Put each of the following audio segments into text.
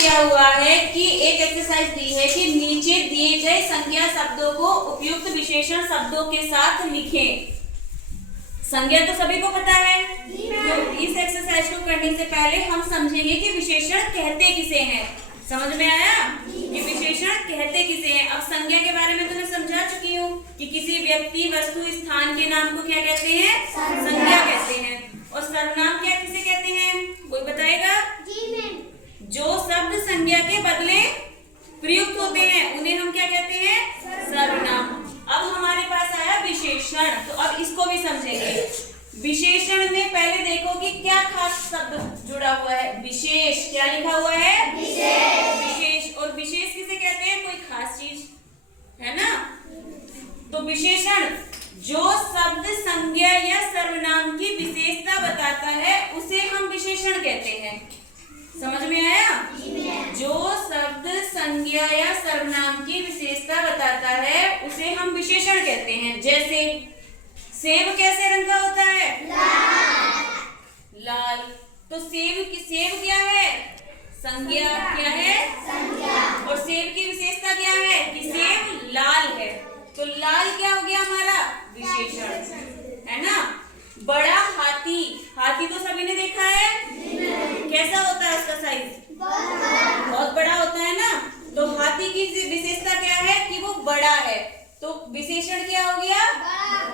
दिया हुआ है कि एक एक्सरसाइज दी है कि नीचे दिए गए संज्ञा शब्दों को उपयुक्त विशेषण शब्दों के साथ लिखें। संज्ञा तो सभी को पता है, तो इस एक्सरसाइज को करने से पहले हम समझेंगे कि विशेषण कहते किसे हैं। समझ में आया कि विशेषण कहते किसे हैं। अब संज्ञा के बारे में तो मैं समझा चुकी हूँ कि किसी व्यक्ति, वस्तु, स्थान के नाम को क्या कहते हैं? संज्ञा कहते हैं। और सर्वनाम क्या किसे कहते हैं? कोई बताएगा? जो शब्द संज्ञा के बदले प्रयुक्त होते हैं उन्हें हम क्या कहते हैं? सर्वनाम। अब हमारे पास आया विशेषण, तो अब इसको भी समझेंगे। विशेषण में पहले देखो कि क्या खास शब्द जुड़ा हुआ है। विशेष, क्या लिखा हुआ है? विशेष। और विशेष किसे कहते हैं? कोई खास चीज, है ना। तो विशेषण जो शब्द संज्ञा या सर्वनाम की विशेषता बताता है उसे हम विशेषण कहते हैं। समझ में आया? जो शब्द संज्ञा या सर्वनाम की विशेषता बताता है उसे हम विशेषण कहते हैं। जैसे सेब कैसे रंग का होता है? लाल। तो सेब क्या है? संज्ञा। क्या है? और सेब की विशेषता क्या है? कि सेब लाल है। तो लाल क्या हो गया हमारा? विशेषण, है ना। बड़ा हाथी, हाथी तो सभी ने देखा है। कैसा होता है उसका साइज? बहुत बड़ा होता है ना। तो हाथी की विशेषता क्या है? कि वो बड़ा है। तो विशेषण क्या हो गया?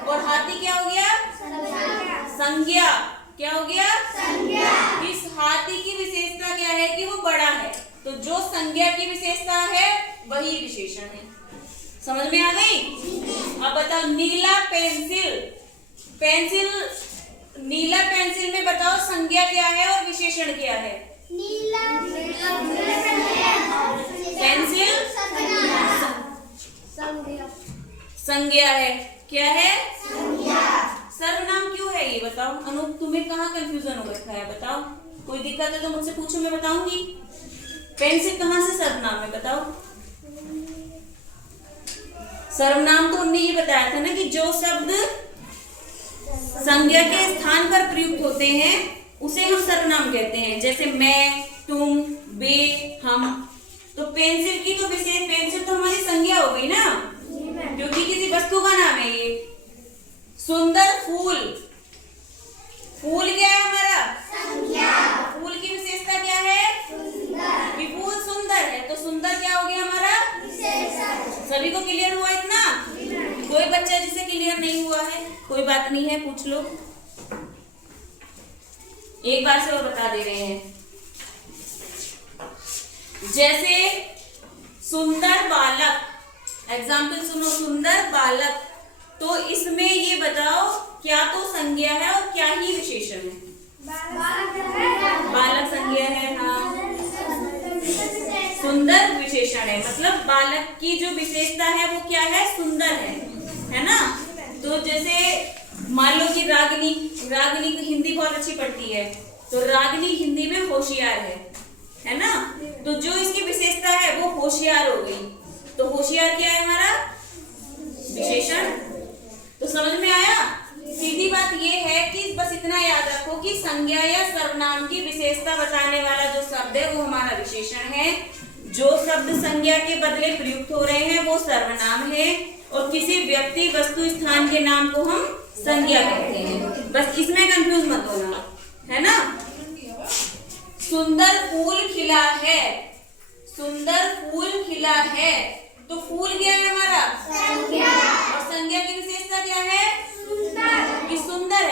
और हाथी क्या हो गया? संज्ञा। क्या हो गया? संज्ञा। इस हाथी की विशेषता क्या है? कि वो बड़ा है। तो जो संज्ञा की विशेषता है वही विशेषण है। समझ में आ गई? अब बताओ, नीला पेंसिल। नीला पेंसिल में बताओ संज्ञा क्या है और विशेषण क्या है? पेंसिल संज्ञा है। क्या है? सर्वनाम क्यों है ये बताओ। अनूप, तुम्हें कहाँ कंफ्यूजन हो रखा है? बताओ, कोई दिक्कत है तो मुझसे पूछो, मैं बताऊंगी। पेंसिल कहाँ से सर्वनाम है? बताओ। सर्वनाम तो हमने ये बताया था ना कि जो शब्द संज्ञा के स्थान पर प्रयुक्त होते हैं उसे हम सर्वनाम कहते हैं। जैसे मैं, तुम, वे, हम। तो पेंसिल की तो विशेष, पेंसिल तो हमारी संज्ञा हो गई ना, क्योंकि किसी वस्तु का नाम है ये। सुंदर फूल, फूल क्या है हमारा? संज्ञा। फूल की विशेषता क्या है? सुंदर। कि फूल सुंदर है, तो सुंदर क्या हो गया हमारा? विशेषण। सभी को क्लियर हुआ इतना? कोई बच्चा जिसे क्लियर नहीं हुआ है? कोई बात नहीं है, पूछ लो। एक बार से और बता दे रहे हैं। जैसे सुंदर बालक, एग्जाम्पल सुनो। सुंदर बालक, तो इसमें ये बताओ क्या तो संज्ञा है और क्या ही विशेषण है? बालक संज्ञा है, हाँ। सुंदर विशेषण है। मतलब बालक की जो विशेषता है वो क्या है? सुंदर है ना। तो जैसे मान लो कि रागिनी हिंदी बहुत अच्छी पढ़ती है, तो रागिनी हिंदी में होशियार है ना। तो जो इसकी विशेषता है वो होशियार हो गई। तो होशियार क्या है हमारा? विशेषण। तो समझ में आया? सीधी बात ये है कि बस इतना याद रखो कि संज्ञा या सर्वनाम की विशेषता बताने वाला जो शब्द है वो हमारा विशेषण है। जो शब्द संज्ञा के बदले प्रयुक्त हो रहे हैं वो सर्वनाम है। और किसी व्यक्ति, वस्तु, स्थान के नाम को हम संज्ञा कहते हैं। बस इसमें कंफ्यूज मत होना, है ना। सुंदर फूल खिला है, सुंदर फूल खिला है। तो फूल क्या है हमारा? संज्ञा। और संज्ञा की विशेषता क्या है? सुंदर। कि सुंदर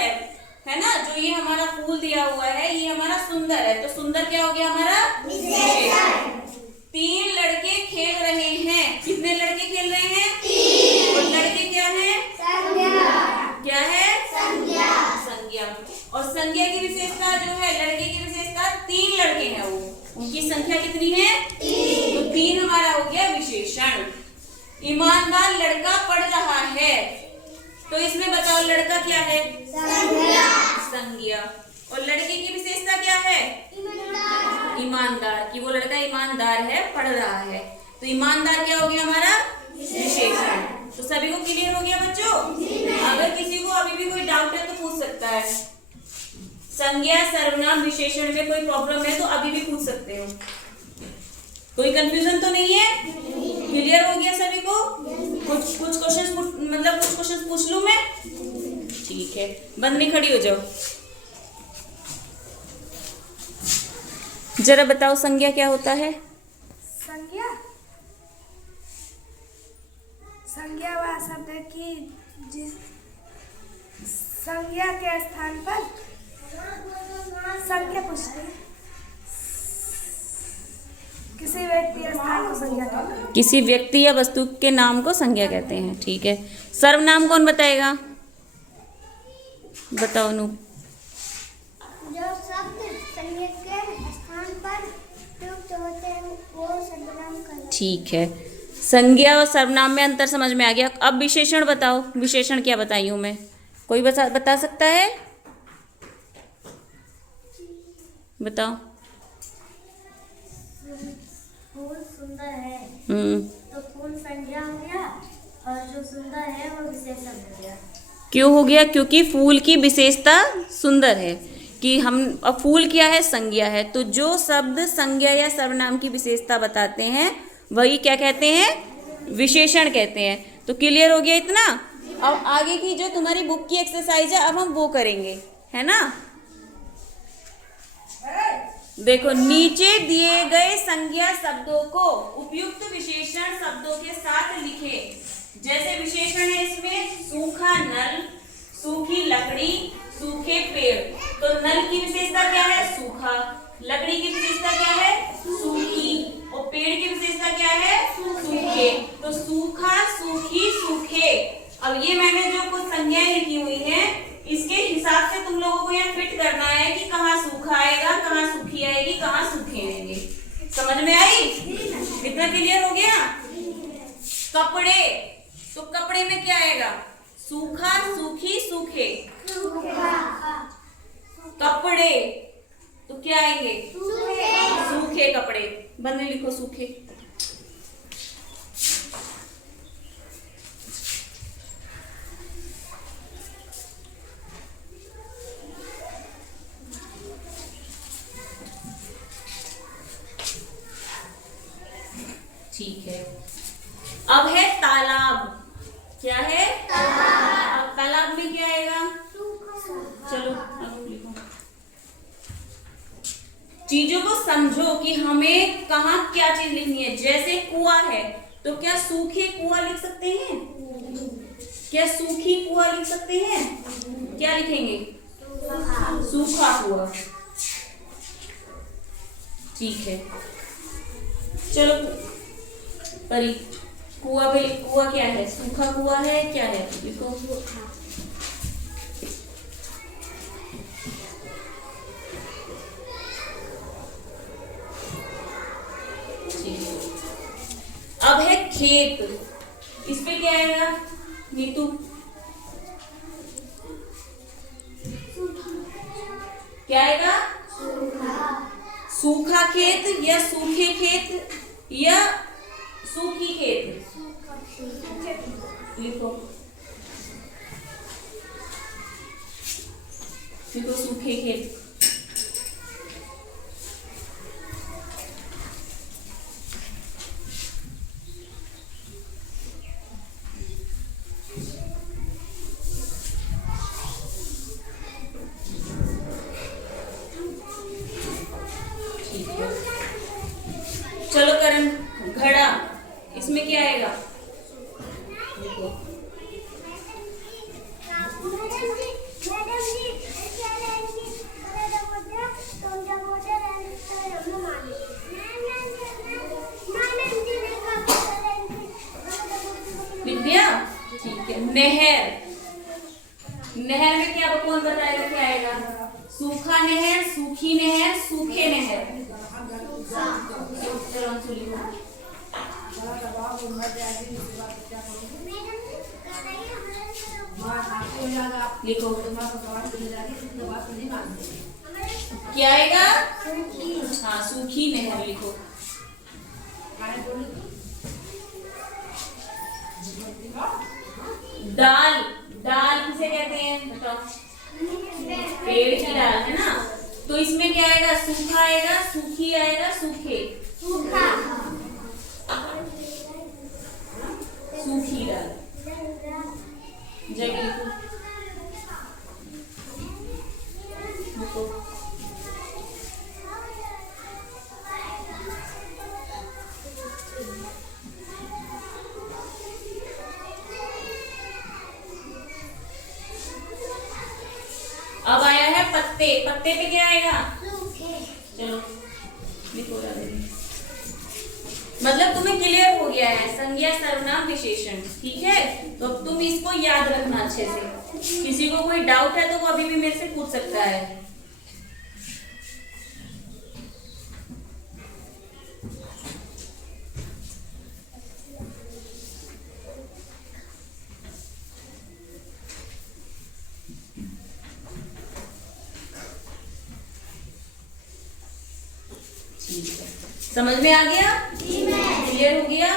है ना। जो ये हमारा फूल दिया हुआ है ये हमारा सुंदर है। तो सुंदर क्या हो गया हमारा? विशेषण। 3 लड़के खेल रहे हैं। कितने लड़के खेल रहे हैं? 3। और लड़के क्या है? संज्ञा। क्या है? संज्ञा। और संज्ञा की विशेषता जो है, लड़के की विशेषता 3 लड़के हैं, वो उनकी संख्या कितनी है? 3। तो 3 हमारा हो गया विशेषण। ईमानदार लड़का पढ़ रहा है, तो इसमें बताओ लड़का क्या है? संज्ञा। और लड़के की विशेषता क्या है? ईमानदार। कि वो लड़का ईमानदार है, पढ़ रहा है। तो ईमानदार क्या हो गया हमारा? विशेषण। तो सभी को क्लियर हो गया बच्चों? अगर किसी को अभी भी कोई डाउट है तो पूछ सकता है। संज्ञा, सर्वनाम, विशेषण में कोई प्रॉब्लम है तो अभी भी पूछ सकते हो। कोई कंफ्यूजन तो नहीं है? क्लियर हो गया सभी को? कुछ क्वेश्चन मतलब कुछ क्वेश्चन पूछ लूं मैं? ठीक है, बनने खड़ी हो जाओ। जरा बताओ संज्ञा क्या होता है? संज्ञा संज्ञा वह शब्द है कि जिस संज्ञा के स्थान पर संज्ञा पूछते हैं। किसी व्यक्ति या स्थान को संज्ञा कहते हैं। किसी व्यक्ति या वस्तु के नाम को संज्ञा कहते हैं। ठीक है, सर्वनाम कौन बताएगा? बताओ नू। जो शब्द संज्ञा के स्थान पर प्रयुक्त होते हैं वो सर्वनाम कहलाते हैं। ठीक है, संज्ञा और सर्वनाम में अंतर समझ में आ गया। अब विशेषण बताओ। विशेषण क्या बताई हूँ मैं? कोई बता सकता है? बताओ। फूल सुंदर है हम्म, तो फूल संज्ञा हो गया और जो सुंदर है वो विशेषण हो गया। क्यों हो गया? क्योंकि फूल की विशेषता सुंदर है। कि हम अब फूल क्या है? संज्ञा है। तो जो शब्द संज्ञा या सर्वनाम की विशेषता बताते हैं वही क्या कहते हैं? विशेषण कहते हैं। तो क्लियर हो गया इतना? अब आगे की जो तुम्हारी बुक की एक्सरसाइज है अब हम वो करेंगे, है ना? देखो, नीचे दिए गए संज्ञा शब्दों को उपयुक्त विशेषण शब्दों के साथ लिखे। जैसे विशेषण है इसमें सूखा नल, सूखी लकड़ी, सूखे पेड़। तो नल की विशेषता क्या है? सूखा। लकड़ी की विशेषता क्या है? सूखी। और पेड़ की विशेषता क्या है? सूखे। तो सूखा, सूखी, सूखे। अब ये मैंने जो कुछ संज्ञाएं लिखी हुई हैं इसके हिसाब से तुम लोगों को यहाँ फिट करना है कि कहाँ सूखा आएगा, कहाँ सूखी आएगी, कहाँ सूखे आएंगे। समझ में आई? इतना क्लियर हो गया? कपड़े, तो कपड़े में क्या आएगा? सूखा, सूखी, सूखे। कपड़े तो क्या आएंगे? सूखे कपड़े। बंदे लिखो सूखे। ठीक है, अब है तालाब। क्या है? तालाब। अब तालाब में क्या आएगा? चलो अब लिखो। चीजों को समझो कि हमें कहाँ क्या चीज लिखनी है। जैसे कुआं है तो क्या सूखे कुआं लिख सकते हैं? क्या सूखी कुआं लिख सकते हैं? क्या लिखेंगे? सूखा कुआं। ठीक है, चलो परी, कुआं पे कुआं क्या है? सूखा कुआं है, क्या है? लिखो। अब है खेत। इस पे क्या आएगा नीतू? क्या आएगा? सूखा खेत या सूखे खेत या सूखी खेत? लिखो लिखो सूखे खेत। चलो करण, घड़ा, इसमें क्या आएगा? लिख दिया? ठीक है, नहर। नहर में क्या कौन बताएगा क्या आएगा? सूखा नहर, सूखी नहर, सूखे नहर। लिखो क्या आएगा? हाँ, सूखी नहर लिखो। दाल, दाल किसे कहते हैं बताओ? पेड़ की दाल है ना। तो इसमें क्या आएगा? सूखा आएगा, सूखी आएगा, सूखे। सूखा। पत्ते, पत्ते पे क्या आएगा? सूखे। चलो लिखो दादी। मतलब तुम्हें क्लियर हो गया है संज्ञा सर्वनाम विशेषण, ठीक है? तो अब तुम इसको याद रखना अच्छे से। किसी को कोई डाउट है तो वो अभी भी मेरे से पूछ सकता है। समझ में आ गया? क्लियर हो गया?